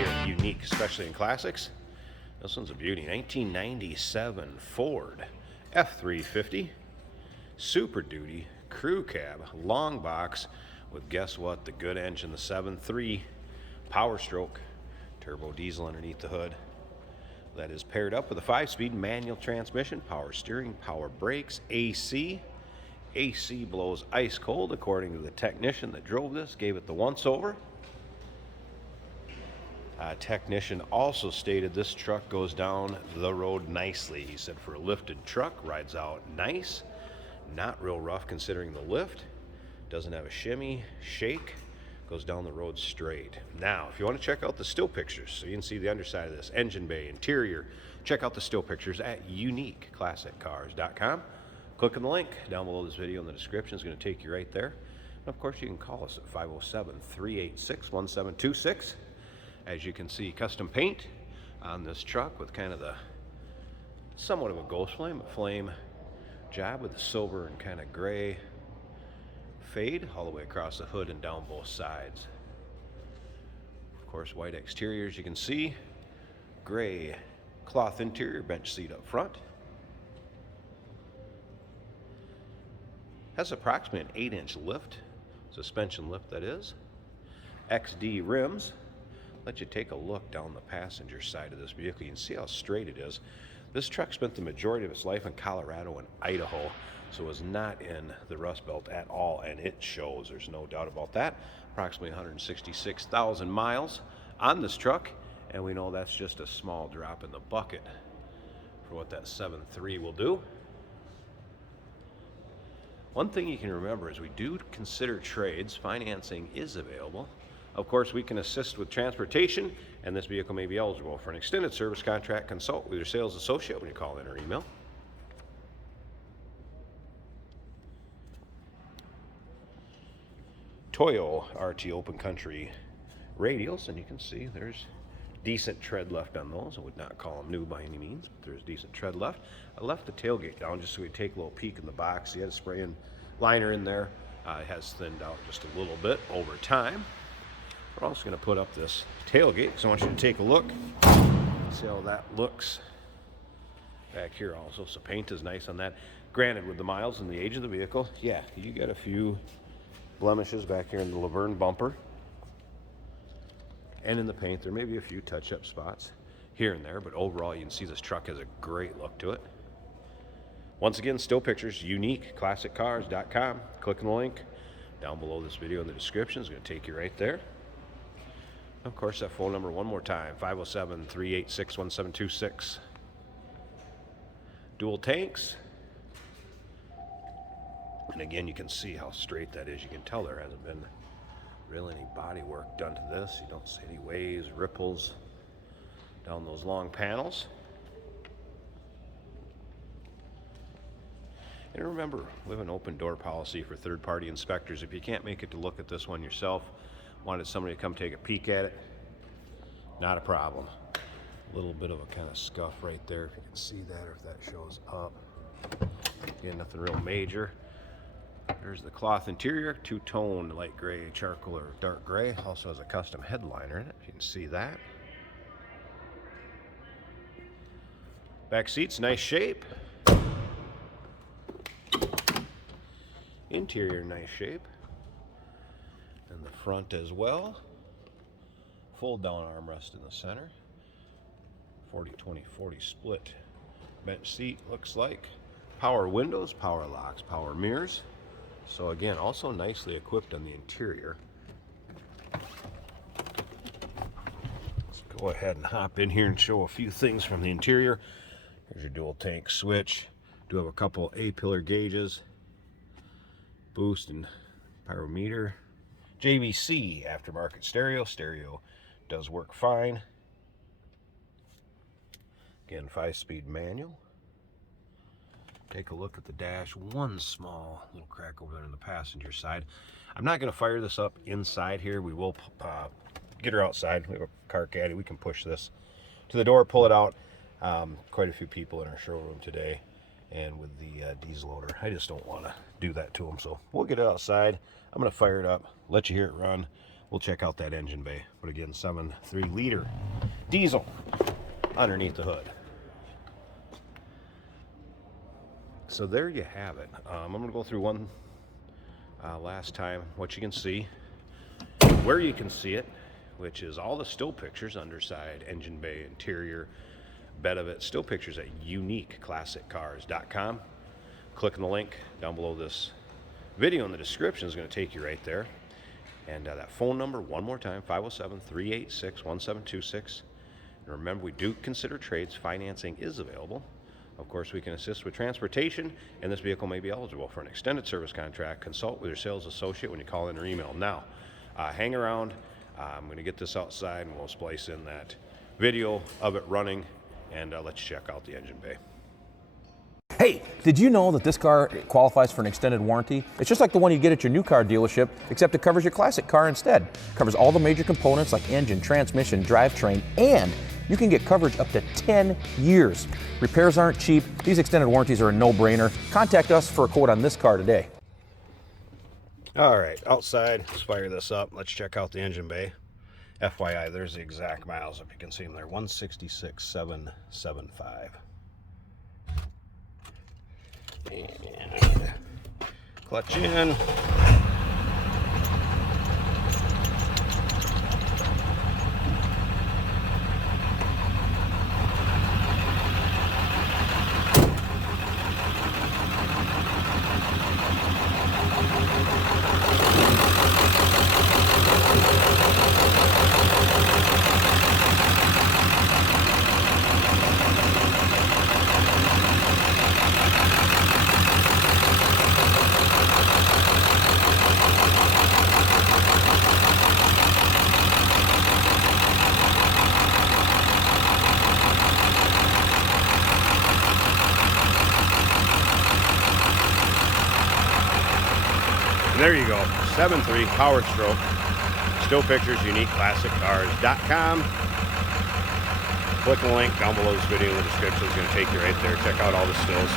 here at Unique, especially in classics. This one's a beauty. 1997 Ford F-350 Super Duty Crew Cab long box with, guess what, the good engine, the 7.3 Powerstroke turbo diesel underneath the hood. That is paired up with a 5-speed manual transmission, power steering, power brakes, AC. AC blows ice cold, according to the technician that drove this, gave it the once-over. Technician also stated this truck goes down the road nicely. He said for a lifted truck, rides out nice, not real rough considering the lift, doesn't have a shimmy, shake, goes down the road straight. Now, if you want to check out the still pictures, so you can see the underside of this, engine bay, interior, check out the still pictures at uniqueclassiccars.com. Click on the link down below this video in the description. It's going to take you right there. And of course, you can call us at 507-386-1726. As you can see, custom paint on this truck with kind of the somewhat of a ghost flame job with the silver and kind of gray fade all the way across the hood and down both sides. Of course, white exteriors you can see, gray cloth interior, bench seat up front. Has approximately an 8-inch lift, suspension lift that is. XD rims. Let you take a look down the passenger side of this vehicle. You can see how straight it is. This truck spent the majority of its life in Colorado and Idaho, so it was not in the Rust Belt at all, and it shows. There's no doubt about that. Approximately 166,000 miles on this truck, and we know that's just a small drop in the bucket for what that 7.3 will do. One thing you can remember is we do consider trades. Financing is available. Of course, we can assist with transportation, and this vehicle may be eligible for an extended service contract. Consult with your sales associate when you call in or email. Toyo RT Open Country radials, and you can see there's decent tread left on those. I would not call them new by any means, but there's decent tread left. I left the tailgate down just so we take a little peek in the box. You had a spray-in liner in there. It has thinned out just a little bit over time. We're also going to put up this tailgate, so I want you to take a look, see how that looks back here also. So paint is nice on that. Granted, with the miles and the age of the vehicle, yeah, you got a few blemishes back here in the Laverne bumper and in the paint. There may be a few touch-up spots here and there, but overall you can see this truck has a great look to it. Once again, still pictures, uniqueclassiccars.com. Click on the link down below this video in the description. It's going to take you right there. Of course, that phone number one more time, 507-386-1726. Dual tanks. And again, you can see how straight that is. You can tell there hasn't been really any body work done to this. You don't see any waves, ripples down those long panels. And remember, we have an open door policy for third-party inspectors. If you can't make it to look at this one yourself, wanted somebody to come take a peek at it, not a problem. A little bit of a kind of scuff right there, if you can see that, or if that shows up. Again, nothing real major. There's the cloth interior, two-tone light gray, charcoal, or dark gray. Also has a custom headliner in it, if you can see that. Back seats, nice shape. Interior, nice shape. And the front as well. Fold down armrest in the center. 40-20-40 split bench seat looks like. Power windows, power locks, power mirrors. So again, also nicely equipped on the interior. Let's go ahead and hop in here and show a few things from the interior. Here's your dual tank switch. Do have a couple A-pillar gauges. Boost and pyrometer. JVC aftermarket stereo. Stereo does work fine. Again, 5-speed manual. Take a look at the dash. One small little crack over there on the passenger side. I'm not going to fire this up inside here. We will get her outside. We have a car caddy. We can push this to the door, pull it out. Quite a few people in our showroom today, and with the diesel loader, I just don't want to do that to them. So we'll get it outside. I'm going to fire it up, let you hear it run, we'll check out that engine bay. But again, 7.3 liter diesel underneath the hood. So there you have it. I'm going to go through one last time, what you can see, where you can see it, which is all the still pictures, underside, engine bay, interior, bed of it, still pictures at uniqueclassiccars.com. Click on the link down below this video in the description is going to take you right there. And that phone number, one more time, 507-386-1726. And remember, we do consider trades. Financing is available. Of course, we can assist with transportation, and this vehicle may be eligible for an extended service contract. Consult with your sales associate when you call in or email. Now, hang around. I'm going to get this outside, and we'll splice in that video of it running, and let's check out the engine bay. Hey, did you know that this car qualifies for an extended warranty? It's just like the one you get at your new car dealership, except it covers your classic car instead. It covers all the major components like engine, transmission, drivetrain, and you can get coverage up to 10 years. Repairs aren't cheap. These extended warranties are a no-brainer. Contact us for a quote on this car today. All right, outside, let's fire this up. Let's check out the engine bay. FYI, there's the exact miles, if you can see them there, 166,775. And clutch in. There you go, 7.3 Powerstroke, still pictures, uniqueclassiccars.com. Click the link down below this video in the description. It's going to take you right there. Check out all the stills.